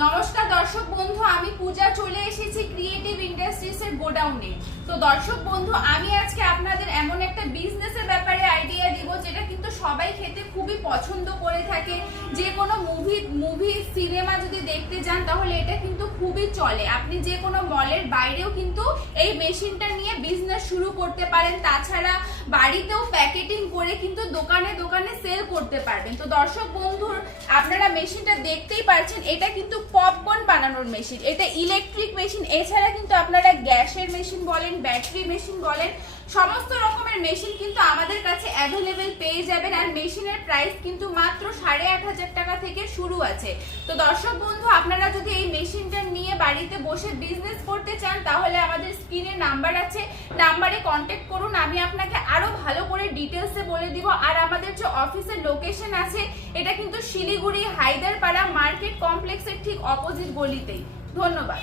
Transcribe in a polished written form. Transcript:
নমস্কার দর্শক বন্ধু, আমি পূজা চলে এসেছি ক্রিয়েটিভ ইন্ডাস্ট্রিজের গোডাউনে। তো দর্শক বন্ধু, আমি আজকে আপনাদের এমন একটা বিজনেসের ব্যাপারে আইডিয়া দিব যেটা কিন্তু সবাই খেতে খুবই পছন্দ করে থাকে। যে কোনো মুভি সিনেমা যদি দেখতে যান তাহলে এটা কিন্তু খুবই চলে। আপনি যে কোনো মলের বাইরেও কিন্তু এই মেশিনটা নিয়ে বিজনেস শুরু করতে পারেন। তাছাড়া বাড়িতেও প্যাকেটিং করে কিন্তু দোকানে দোকানে সেল করতে পারবেন। তো দর্শক বন্ধুর আপনারা মেশিনটা দেখতেই পাচ্ছেন, এটা কিন্তু পপকর্ন বানানোর মেশিন। এটা ইলেকট্রিক মেশিন। এছাড়া কিন্তু আপনারা গ্যাসের মেশিন বলেন, ব্যাটারি মেশিন বলেন, সমস্ত রকমের মেশিন কিন্তু আমাদের কাছে অ্যাভেলেবেল পেয়ে যাবেন। আর মেশিনের প্রাইস কিন্তু মাত্র 8,500 টাকা থেকে শুরু আছে। তো দর্শক বন্ধু, আপনারা যদি এই মেশিনটা নিয়ে বাড়িতে বসে বিজনেস করতে চান তাহলে আমাদের স্ক্রিনে নাম্বার আছে, নাম্বারে কন্ট্যাক্ট করুন। আমি আপনাকে আরো ভালো করে ডিটেলসে বলে দিব। আর আমাদের যে অফিসের লোকেশন আছে এটা কিন্তু শিলিগুড়ি হায়দারপাড়া মার্কেট কমপ্লেক্সের ঠিক অপোজিট গলিতেই। ধন্যবাদ।